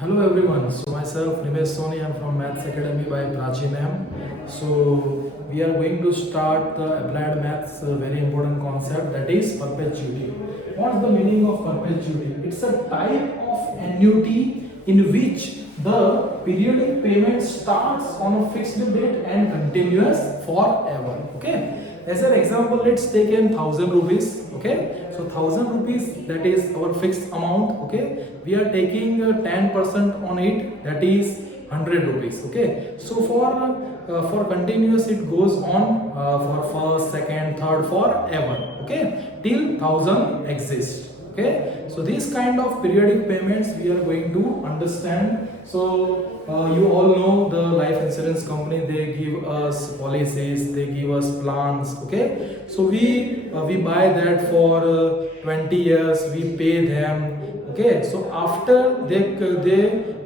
Hello everyone. So myself Nimesh Soni. I'm from Maths Academy by Prachi ma'am. So we are going to start the applied maths very important concept, that is perpetuity. What's the meaning of perpetuity? It's a type of annuity in which the periodic payment starts on a fixed date and continuous forever. Okay. As an example, let's take in 1000 rupees. Okay, so 1000 rupees, that is our fixed amount. Okay, we are taking 10% on it, that is 100 rupees. Okay, so for continuous it goes on for first, second, third, forever. Okay, till 1000 exists. Okay, so these kind of periodic payments we are going to understand. So you all know the life insurance company, they give us policies, they give us plans. Okay, so we buy that for 20 years, we pay them. Okay, so after they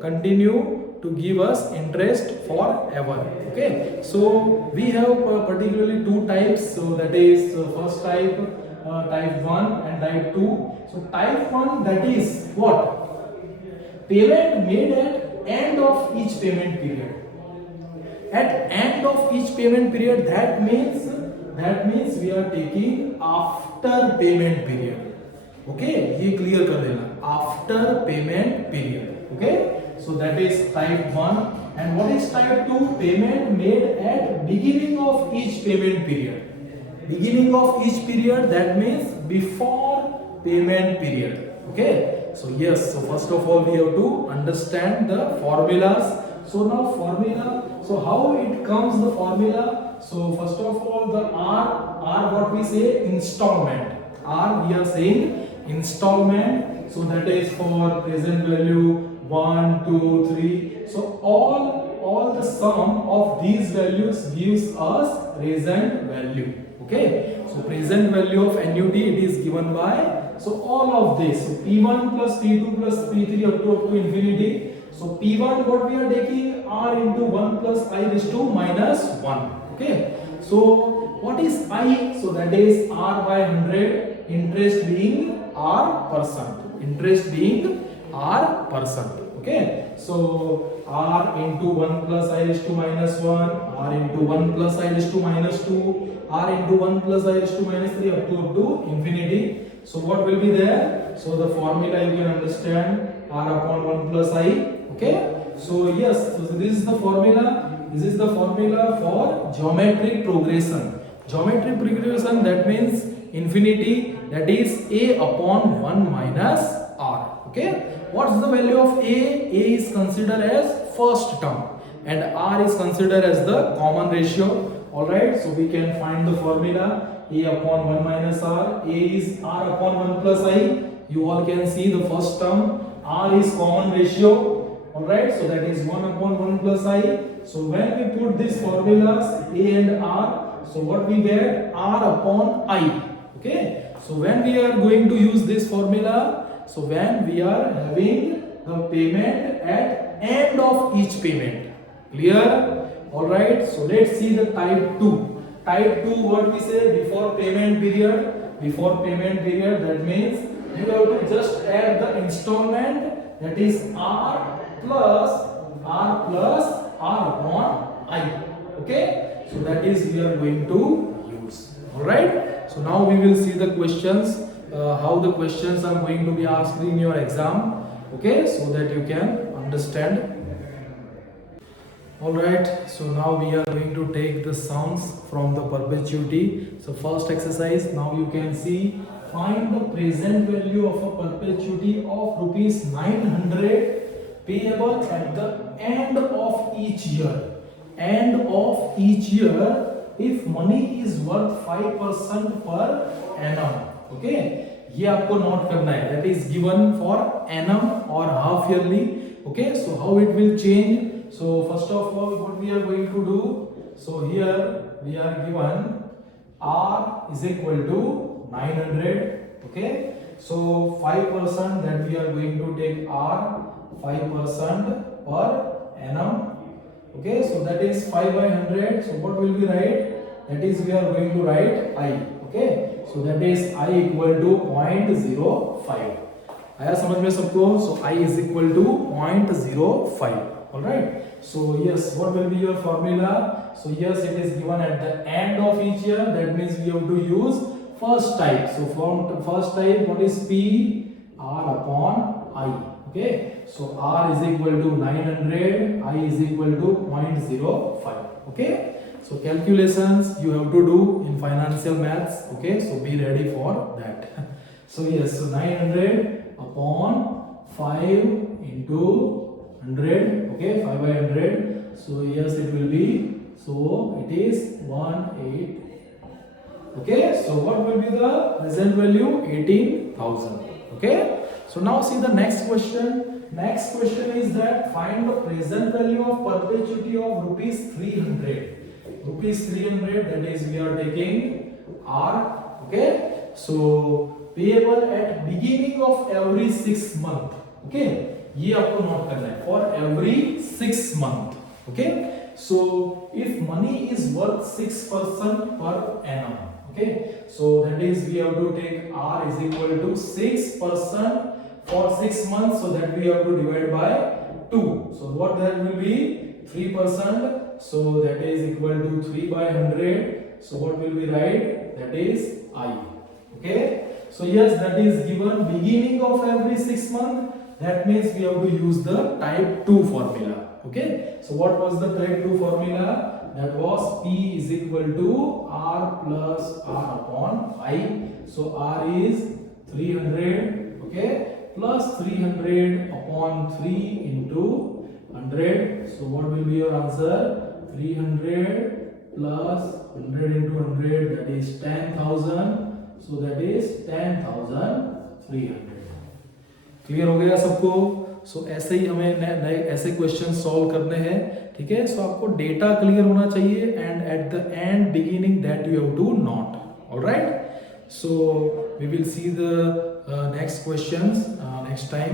continue to give us interest forever. Okay, so we have particularly two types. So that is first type, type 1 and type 2. So type 1, that is what? Payment made at end of each payment period. At end of each payment period, that means we are taking after payment period. Okay, ये clear कर देना, after payment period. Okay, so that is type 1. And what is type 2? Payment made at beginning of each payment period. Beginning of each period, that means before payment period. Okay, so yes, so first of all we have to understand the formulas. So now formula, so how it comes, the formula? So first of all, the R what we say, installment. R we are saying installment. So that is for present value 1, 2, 3. So all the sum of these values gives us present value. Okay, so present value of annuity, it is given by, so all of this, so P1 plus P2 plus P3 up to infinity. So P1, what we are taking, R into 1 plus I raised to minus 1. Okay, so what is I? So that is R by 100, interest being R%, interest being R%. Okay, so R into 1 plus I raised to minus 1, R into 1 plus I raised to minus 2, R into 1 plus I raised to minus 3 up to infinity. So what will be there? So the formula you can understand, R upon 1 plus I. Okay, so yes, so this is the formula. This is the formula for geometric progression. Geometric progression, that means infinity, that is A upon 1 minus R. Okay, what's the value of A? A is considered as first term and R is considered as the common ratio. Alright, so we can find the formula, A upon 1 minus R. A is R upon 1 plus I. You all can see the first term. R is common ratio. Alright, so that is 1 upon 1 plus I. So when we put these formulas A and R, so what we get? R upon I. Okay, so when we are going to use this formula, so when we are having the payment at end of each payment. Clear? Alright, so let's see the type 2. Type 2, what we say, before payment period. Before payment period, that means you have to just add the installment, that is R plus R upon I. Okay, so that is we are going to use. Alright, so now we will see the questions, how the questions are going to be asked in your exam. Okay, so that you can understand. Alright, so now we are going to take the sums from the perpetuity. So first exercise, now you can see, find the present value of a perpetuity of rupees 900 payable at the end of each year. End of each year, if money is worth 5% per annum. Okay, ये आपको note करना है, that is given for annum or half yearly. Okay, so how it will change? So first of all, what we are going to do, so here we are given R is equal to 900. Okay, so 5%, that we are going to take R 5% per annum. Okay, so that is 5 by 100. So what will we write? That is we are going to write I. Okay, so that is I equal to 0.05. आया समझ में सबको? सो I is equal to 0.05. All right. So yes, what will be your formula? So yes, it is given at the end of each year. That means we have to use first type. So from first type, what is P? R upon I. Okay. So R is equal to 900. I is equal to 0.05. Okay. So calculations you have to do in financial maths. Okay. So be ready for that. So yes, so 900 upon 5 into 100. Okay, 5 by 100. So yes, it will be. So it is 18. Okay, so what will be the present value? 18,000. Okay, so now see the next question. Next question is that find the present value of perpetuity of rupees 300. Rupees 300, that is we are taking R. Okay, so payable at beginning of every 6 month. Okay, ये आपको note करना है, for every 6 month. Okay, so if money is worth 6% per annum, okay, so that is we have to take R is equal to 6% for 6 months, so that we have to divide by 2. So what that will be? 3%. So that is equal to 3 by 100. So what will be right? That is I. Okay. So yes, that is given beginning of every 6 months. That means we have to use the type 2 formula. Okay. So what was the type 2 formula? That was P is equal to R plus R upon I. So R is 300. Okay. Plus 300 upon 3 into 100. So what will be your answer? 300 plus 100 into 100, that is 10,000. So that is 10,300. Clear हो गया सबको? सो ऐसे ही हमें नए ऐसे question solve करने हैं. ठीक है, सो आपको डेटा क्लियर होना चाहिए and at the end beginning that you have to note. Alright, so we will see the next questions next time.